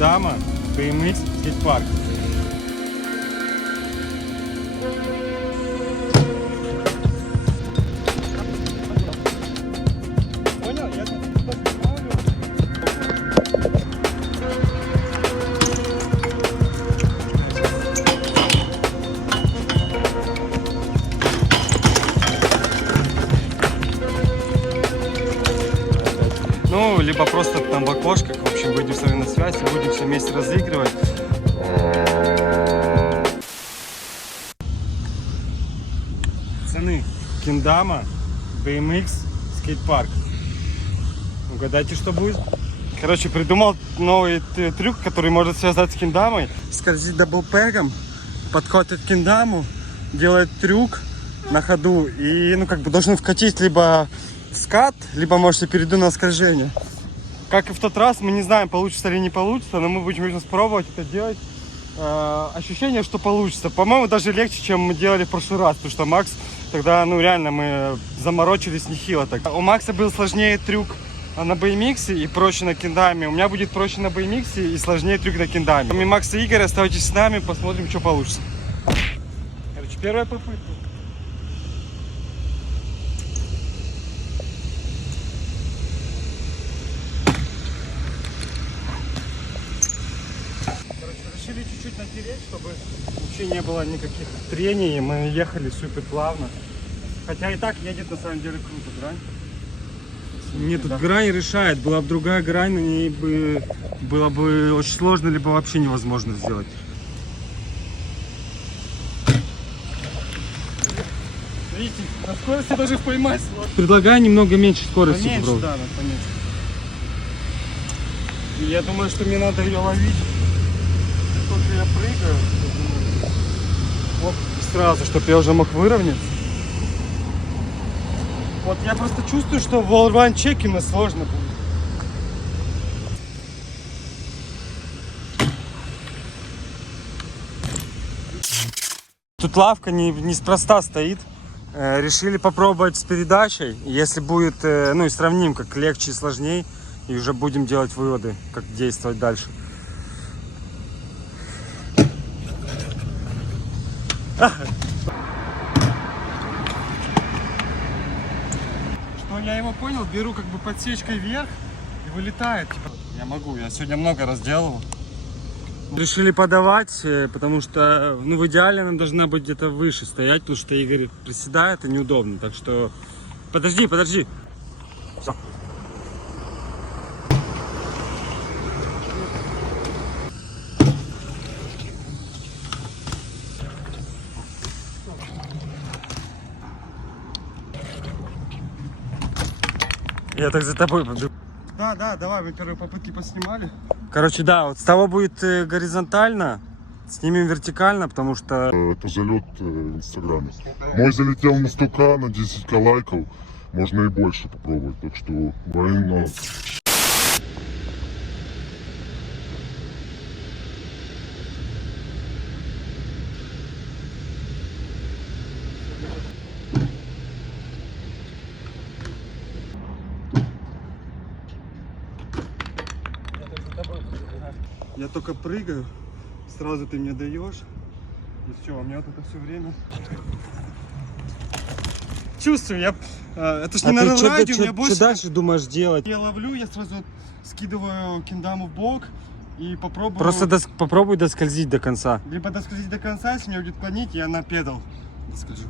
Кендама BMX скейт-парк. Понял? Я тут поставлю. Ну, либо просто там в окошках, в общем, выйдем с вами на связь и будем все вместе разыгрывать. Пацаны, Кендама BMX скейт-парк. Угадайте, что будет? Короче, придумал новый трюк, который может связать с кендамой. Скользит даблпэгом, подходит к кендаму, делает трюк на ходу и, ну, как бы должен вкатить либо в скат, либо, может, и перейду на скольжение. Как и в тот раз, мы не знаем, получится или не получится, но мы будем сейчас пробовать это делать. Ощущение, что получится. По-моему, даже легче, чем мы делали в прошлый раз, потому что Макс тогда, ну, реально, мы заморочились нехило так. У Макса был сложнее трюк на BMX и проще на кендаме. У меня будет проще на BMX и сложнее трюк на кендаме. И Макс и Игорь, оставайтесь с нами, посмотрим, что получится. Короче, первая попытка. Решили чуть-чуть натереть, чтобы вообще не было никаких трений. Мы ехали супер плавно. Хотя и так едет на самом деле круто, грань. Нет, тут грань решает. Была бы другая грань, на ней бы было бы очень сложно, либо вообще невозможно сделать. Видите, на скорости даже поймать сложно. Предлагаю немного меньше скорости. Поменьше, да, надо поменьше. И я думаю, что мне надо ее ловить. Только я прыгаю, вот сразу, чтобы я уже мог выровняться. Вот я просто чувствую, что в wall-run чеке мне сложно будет. Тут лавка неспроста стоит. Решили попробовать с передачей. Если будет, ну и сравним, как легче и сложнее, и уже будем делать выводы, как действовать дальше. Что я его понял, беру как бы подсечкой вверх и вылетает. Типа, я могу, я сегодня много раз делал. Решили подавать, потому что, ну, в идеале она должна быть где-то выше стоять, потому что Игорь приседает и неудобно. Так что подожди. Все. Я так за тобой побегу. Да, давай, мы первые попытки поснимали. Короче, да, вот с того будет горизонтально, снимем вертикально, потому что... Это залет в Инстаграме. Мой залетел на 100к, на 10к лайков. Можно и больше попробовать, так что why not? Я только прыгаю, сразу ты мне даешь, и все, у меня вот это все время. Чувствую, я... это ж не на релрайде, у меня больше... Что дальше думаешь делать? Я ловлю, я сразу скидываю кендаму в бок и попробую... Просто попробуй доскользить до конца. Либо доскользить до конца, если меня будет клонить, я на педал доскольжу.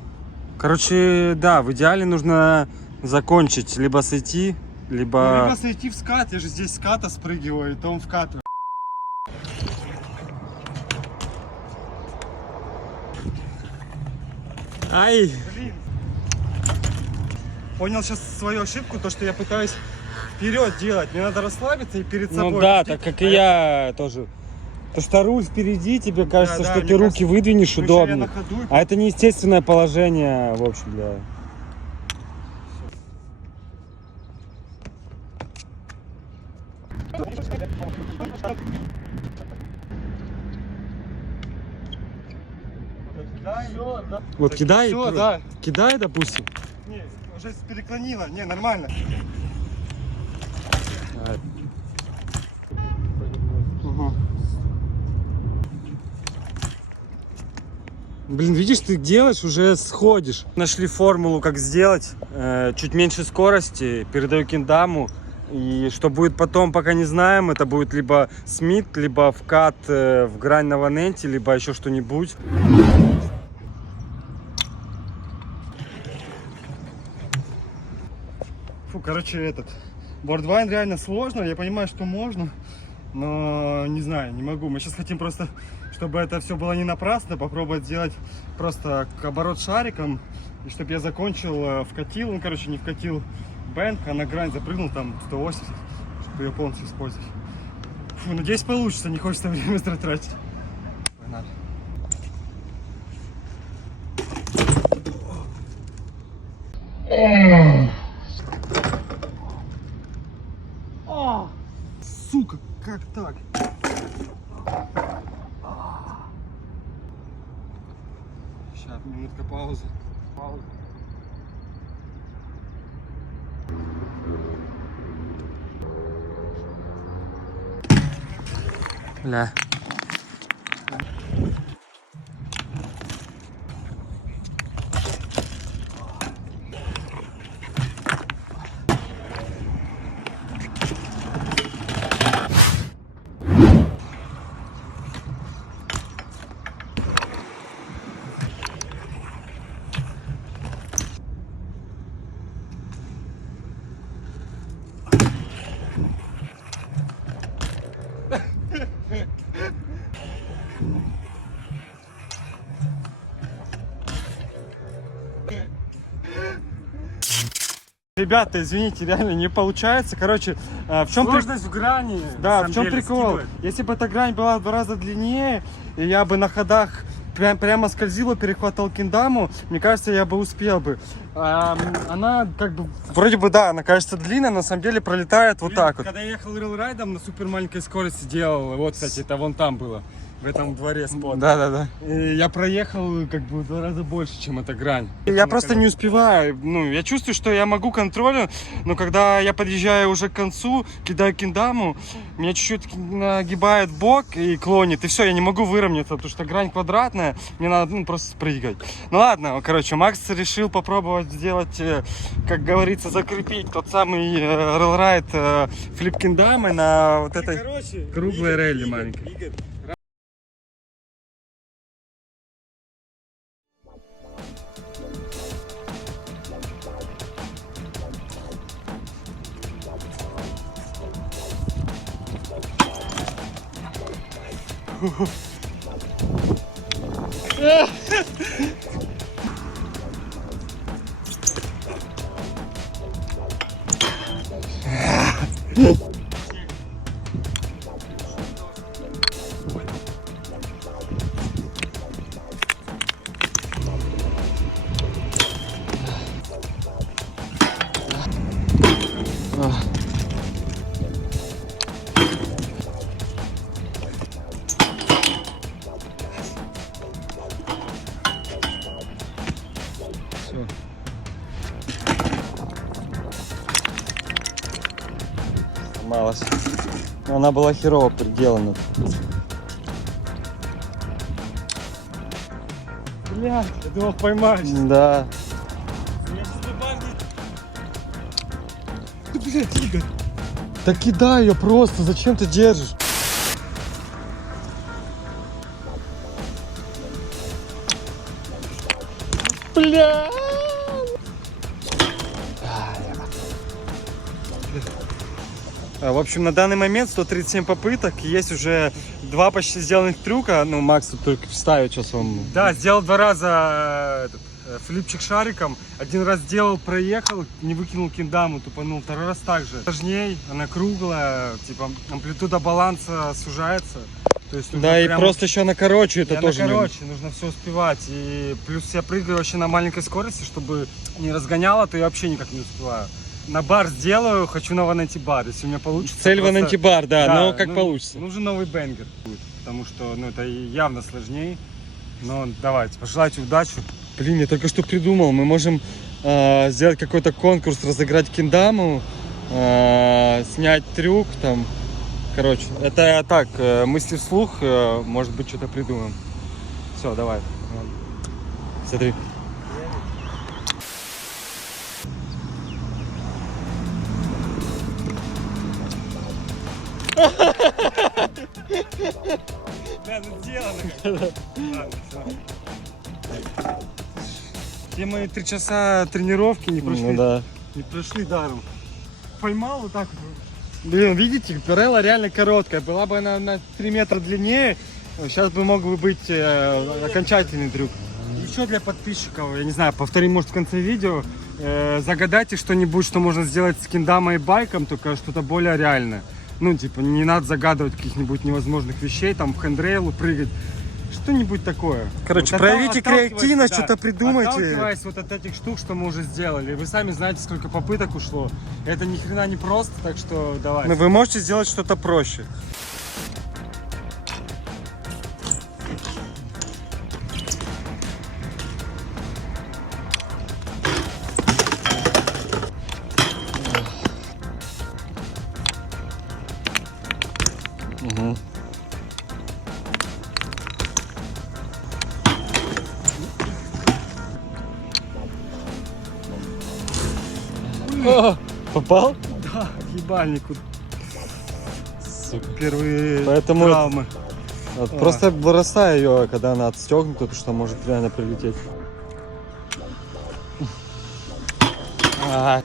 Короче, да, в идеале нужно закончить, либо сойти, либо... Ну, либо сойти в скат, я же здесь ската спрыгиваю, и потом вкатываю. Ай! Блин. Понял сейчас свою ошибку, то что я пытаюсь вперед делать. Мне надо расслабиться и перед собой. Ну да, так как и я тоже. То что руль впереди, тебе кажется, да, что мне ты руки кажется, выдвинешь ну, еще я удобно. на ходу. А это неестественное положение, в общем, да. Вот кидай, Все, да. кидай, допустим. Не, уже переклонила. Не, нормально. Угу. Блин, видишь, ты делаешь, уже сходишь. Нашли формулу, как сделать. Чуть меньше скорости. Передаю киндаму. И что будет потом, пока не знаем. Это будет либо Смит, либо вкат в грань на ваненте, либо еще что-нибудь. Фу, короче, бордвайн реально сложно. Я понимаю, что можно, но не знаю, не могу. Мы сейчас хотим просто, чтобы это все было не напрасно, попробовать сделать просто оборот шариком, и чтобы я закончил, вкатил, ну, короче, не вкатил бэнк, а на грань запрыгнул там 180, чтобы ее полностью использовать. Фу, надеюсь, получится, не хочется время зря тратить. Погнали. Сука, как так? Сейчас, минутка паузы. Бля. Ребята, извините, реально не получается. Короче, в чем Сложность в грани. Да, на в самом чем деле, прикол? скидывает. Если бы эта грань была в 2 раза длиннее, и я бы на ходах прямо скользила, перехватывал киндаму, мне кажется, я бы успел бы. Она как бы, вроде бы, да, она кажется длинная, на самом деле пролетает вот Блин, так вот. Когда я ехал релрайдом, на супер маленькой скорости делал. Вот, кстати, это вон там было. В этом дворе спот. Да. И я проехал как бы в 2 раза больше, чем эта грань. Я просто не успеваю. Ну, я чувствую, что я могу контролю, но когда я подъезжаю уже к концу, кидаю киндаму, меня чуть-чуть нагибает в бок и клонит. И все, я не могу выровняться, потому что грань квадратная, мне надо просто спрыгать. Ну ладно, короче, Макс решил попробовать сделать, как говорится, закрепить тот самый релрайд флип киндамы на вот этой круглой релли маленькой. Сломалась. Она была херово приделана. Бля, я думал поймаешь. Да. Ты, блядь, Игорь. Да кидай ее просто, зачем ты держишь? Бля. В общем, на данный момент 137 попыток, есть уже 2 почти сделанных трюка. Ну, Макс тут только вставит, сейчас вам... Да, сделал 2 раза флипчик шариком. 1 раз сделал, проехал, не выкинул киндаму, тупанул. 2 раз так же. Сложней, она круглая, типа амплитуда баланса сужается. То есть Да, и прямо... просто еще на короче это Я тоже. короче, нужно все успевать. И плюс я прыгаю вообще на маленькой скорости, чтобы не разгоняло, то я вообще никак не успеваю. На бар сделаю, хочу на ваненти бар, если у меня получится. Цель просто... ваненти бар, да, но как ну, получится. Нужен новый бенгер будет, потому что ну, это явно сложнее. Но давайте, пожелайте удачи. Блин, я только что придумал, мы можем сделать какой-то конкурс, разыграть киндаму, снять трюк там. Короче, это так, мысли вслух, может быть, что-то придумаем. Все, давай. Смотри. Да, ну сделано. Ладно, всё. Те мои 3 часа тренировки не прошли, Ну да. не прошли даром. Поймал вот так вот. Блин, видите, Перелла реально короткая. Была бы она на 3 метра длиннее, сейчас бы мог бы быть окончательный трюк. Еще для подписчиков, я не знаю, повторим, может, в конце видео, загадайте что-нибудь, что можно сделать с киндамой и байком, только что-то более реальное. Ну, типа, не надо загадывать каких-нибудь невозможных вещей, там, в хендрейлу прыгать. Что-нибудь такое. Короче, Вот проявите отталкиваясь, креативность, да, что-то придумайте. Отталкиваясь вот от этих штук, что мы уже сделали. Вы сами знаете, сколько попыток ушло. Это ни хрена не просто, так что давай. Но вы можете сделать что-то проще. Угу. О, попал? Да, ебальник. Вот Сука. первые Поэтому- травмы. Вот просто бросай ее, когда она отстегнута, потому что может реально прилететь. А.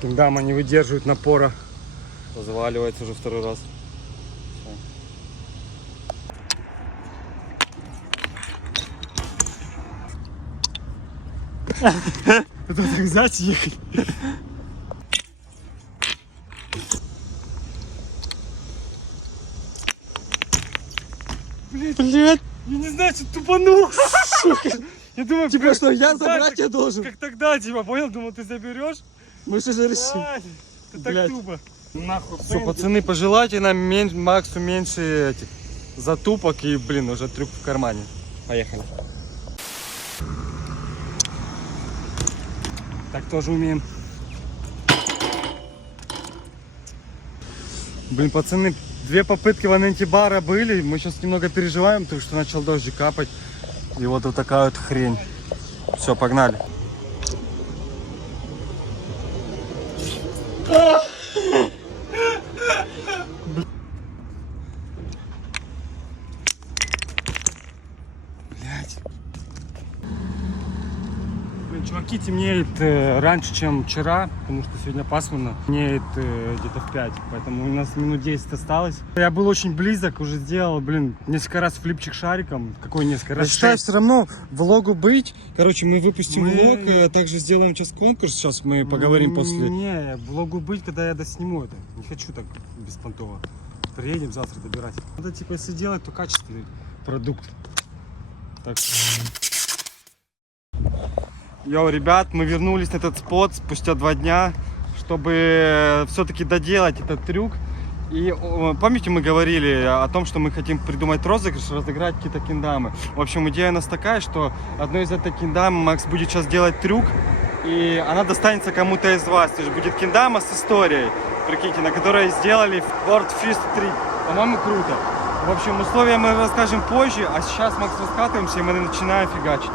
Киндама не выдерживают напора. Заваливается уже второй раз. Это так взять и ехать. Блять, Я не знаю, что тупанул. Я думаю, типа что, я знаешь, забрать тебя должен? как тогда, типа, понял? Думал, ты заберешь. Мы же решили. Ай, это так Блядь. тупо. Нахуй. Все, пацаны, пожелайте нам Максу меньше этих затупок и, блин, уже трюк в кармане. Поехали. Так тоже умеем. Блин, пацаны, 2 попытки ванентибара были. Мы сейчас немного переживаем, потому что начал дождик капать. И вот такая вот хрень. Все, погнали. Блять. Блин, чуваки, темнеет раньше, чем вчера, потому что сегодня пасмурно. Темнеет где-то в 5, поэтому у нас минут 10 осталось. Я был очень близок, уже сделал, блин, несколько раз флипчик шариком. Какой несколько Я раз? считаю, 6. все равно влогу быть. Короче, мы выпустим Мы- влог, также сделаем сейчас конкурс. Сейчас мы поговорим после. Не, влогу быть, когда я досниму это. Не хочу так беспонтово. Приедем завтра добирать. Надо, типа, если делать, то качественный продукт. Так. Йоу, ребят, мы вернулись на этот спот спустя 2 дня, чтобы все-таки доделать этот трюк. И помните, мы говорили о том, что мы хотим придумать розыгрыш, разыграть какие-то киндамы. В общем, идея у нас такая, что одной из этих киндам Макс будет сейчас делать трюк, и она достанется кому-то из вас. То есть будет киндама с историей, прикиньте, на которой сделали World Fist 3. По-моему, круто. В общем, условия мы расскажем позже, а сейчас, Макс, раскатываемся, и мы начинаем фигачить.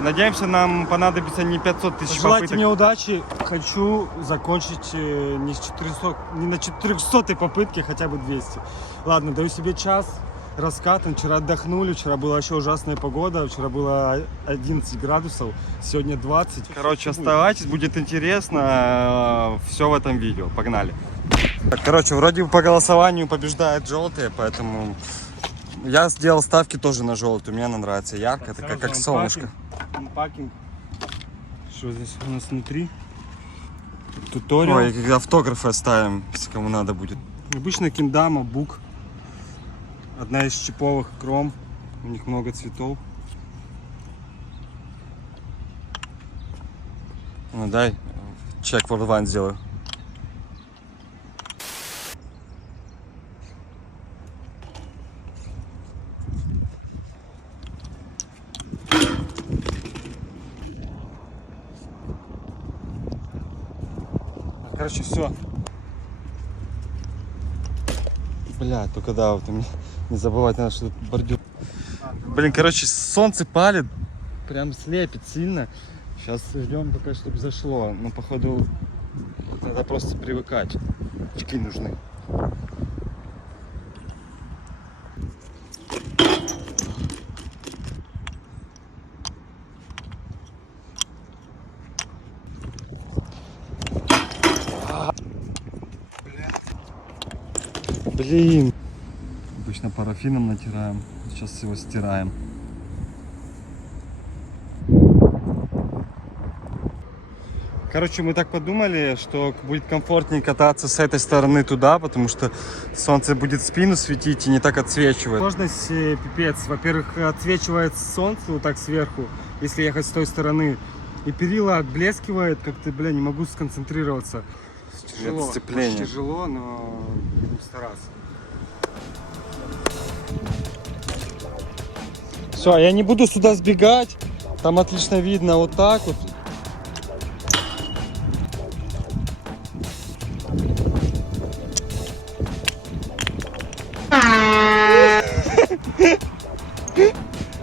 Надеемся, нам понадобится не 500 тысяч Желайте попыток. мне удачи. Хочу закончить не, с 400, не на 400 попытке, хотя бы 200. Ладно, даю себе час. Раскатом. Вчера отдохнули. Вчера была еще ужасная погода. Вчера было 11 градусов. Сегодня 20. Короче, оставайтесь, будет интересно. Все в этом видео. Погнали. Так, короче, вроде бы по голосованию побеждает желтые, поэтому я сделал ставки тоже на желтый. Мне она нравится. Ярко, такая, как солнышко. Анпакинг. Что здесь у нас внутри? Туториал. Ой, когда автографы оставим, если кому надо будет. Обычно киндама, бук. Одна из чиповых кром. У них много цветов. Ну дай, чек World Wine сделаю. Короче, все. Бля, только да, вот не забывать надо, что тут бордюр. Блин, короче, солнце палит, прям слепит сильно. Сейчас ждем пока, чтобы зашло. Но походу надо просто привыкать. Очки нужны. Блин. Обычно парафином натираем. Сейчас его стираем. Короче, мы так подумали, что будет комфортнее кататься с этой стороны туда, потому что солнце будет в спину светить и не так отсвечивает. Сложность пипец. Во-первых, отсвечивает солнце вот так сверху, если ехать с той стороны. И перила отблескивает, как-то, бля, не могу сконцентрироваться. Тяжело, очень тяжело, но будем стараться. Все, я не буду сюда сбегать. Там отлично видно вот так вот.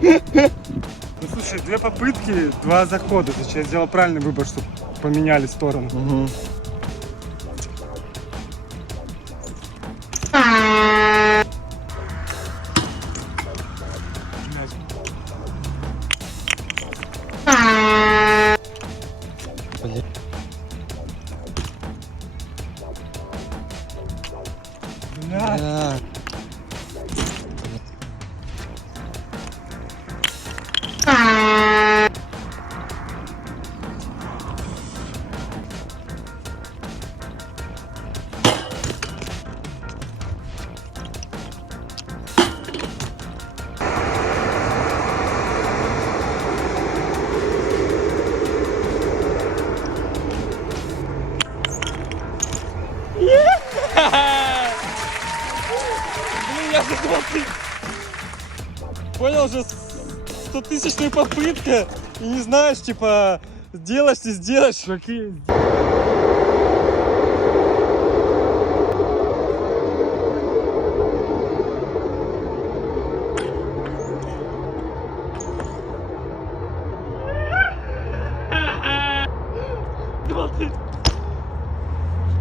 Ну слушай, 2 попытки, 2 захода. Значит, я сделал правильный выбор, чтобы поменяли сторону. Угу. Бля. Я задумал, ты понял же, 100-тысячная попытка, и не знаешь, типа, сделаешь, не сделаешь, какие...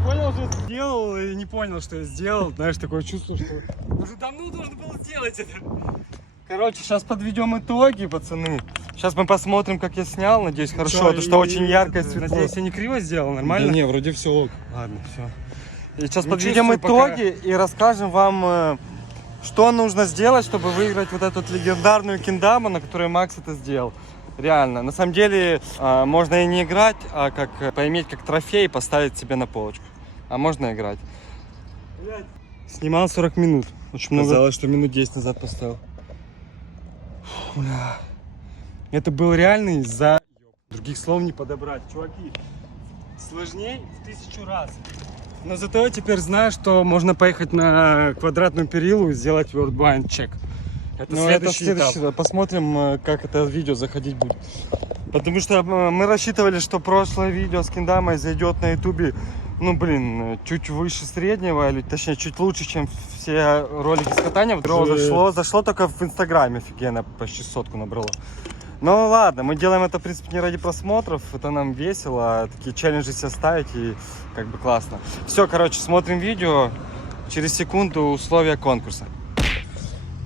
Понял же, сделал и не понял, что я сделал. Знаешь, такое чувство, что уже давно должен был сделать это. Короче, сейчас подведем итоги, пацаны. Сейчас мы посмотрим, как я снял. Надеюсь, хорошо, потому что очень яркое светло. Надеюсь, я не криво сделал, нормально? Да не, вроде все ок. Ладно, все. И сейчас подведем итоги и расскажем вам, что нужно сделать, чтобы выиграть вот эту легендарную киндаму, на которой Макс это сделал. Реально. На самом деле, можно и не играть, а как поиметь как трофей и поставить себе на полочку. А можно играть. Снимал 40 минут. Очень много. Казалось, что минут 10 назад поставил. Фу, бля. Это был реальный за... Других слов не подобрать. Чуваки, сложнее в 1000 раз. Но зато я теперь знаю, что можно поехать на квадратную перилу и сделать World Blind check. Это следующий этап. Посмотрим, как это видео заходить будет. Потому что мы рассчитывали, что прошлое видео с киндамой зайдет на ютубе, ну блин, чуть выше среднего, или точнее чуть лучше, чем все ролики с катанием. Зашло только в инстаграме офигенно, почти 100 набрало. Ну ладно, мы делаем это в принципе не ради просмотров, это нам весело, такие челленджи себе ставить и как бы классно. Все, короче, смотрим видео, через секунду условия конкурса.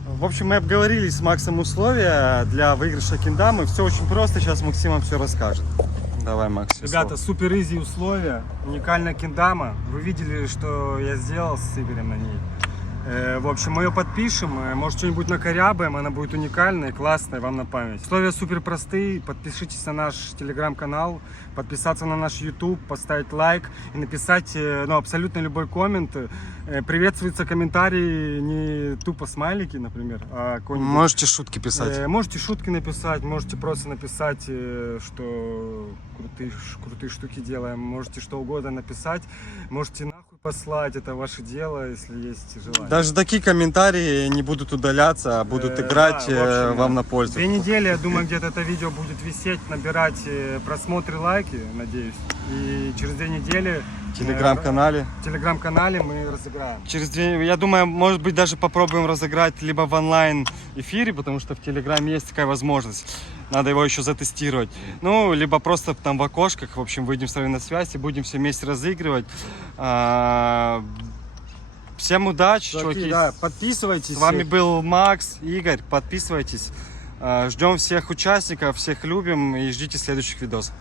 В общем, мы обговорили с Максом условия для выигрыша киндамы. Все очень просто, сейчас Максим вам все расскажет. Давай, Макс. Ребята, супер изи условия, уникальная киндама. Вы видели, что я сделал с Игорем на ней. В общем, мы ее подпишем, может что-нибудь накорябаем, она будет уникальная, классная, вам на память. Условия супер простые, подпишитесь на наш телеграм-канал, подписаться на наш YouTube, поставить лайк и написать абсолютно любой коммент. Приветствуются комментарии не тупо смайлики, например, а какой-нибудь... Можете шутки писать. Можете шутки написать, можете просто написать, что крутые штуки делаем, можете что угодно написать, можете нахуй послать, это ваше дело, если есть желание. Даже такие комментарии не будут удаляться, а будут играть да, в общем, вам на пользу. 2 недели, я думаю, где-то это видео будет висеть, набирать просмотры, лайки, надеюсь. И через 2 недели В телеграм-канале. в телеграм-канале мы разыграем. Через 2, я думаю, может быть, даже попробуем разыграть либо в онлайн эфире, потому что в Телеграме есть такая возможность. Надо его еще затестировать. Ну, либо просто там в окошках, в общем, выйдем с вами на связь и будем все вместе разыгрывать. Всем удачи, чуваки. Да, подписывайтесь. С вами был Макс, Игорь. Подписывайтесь. Ждем всех участников, всех любим и ждите следующих видосов.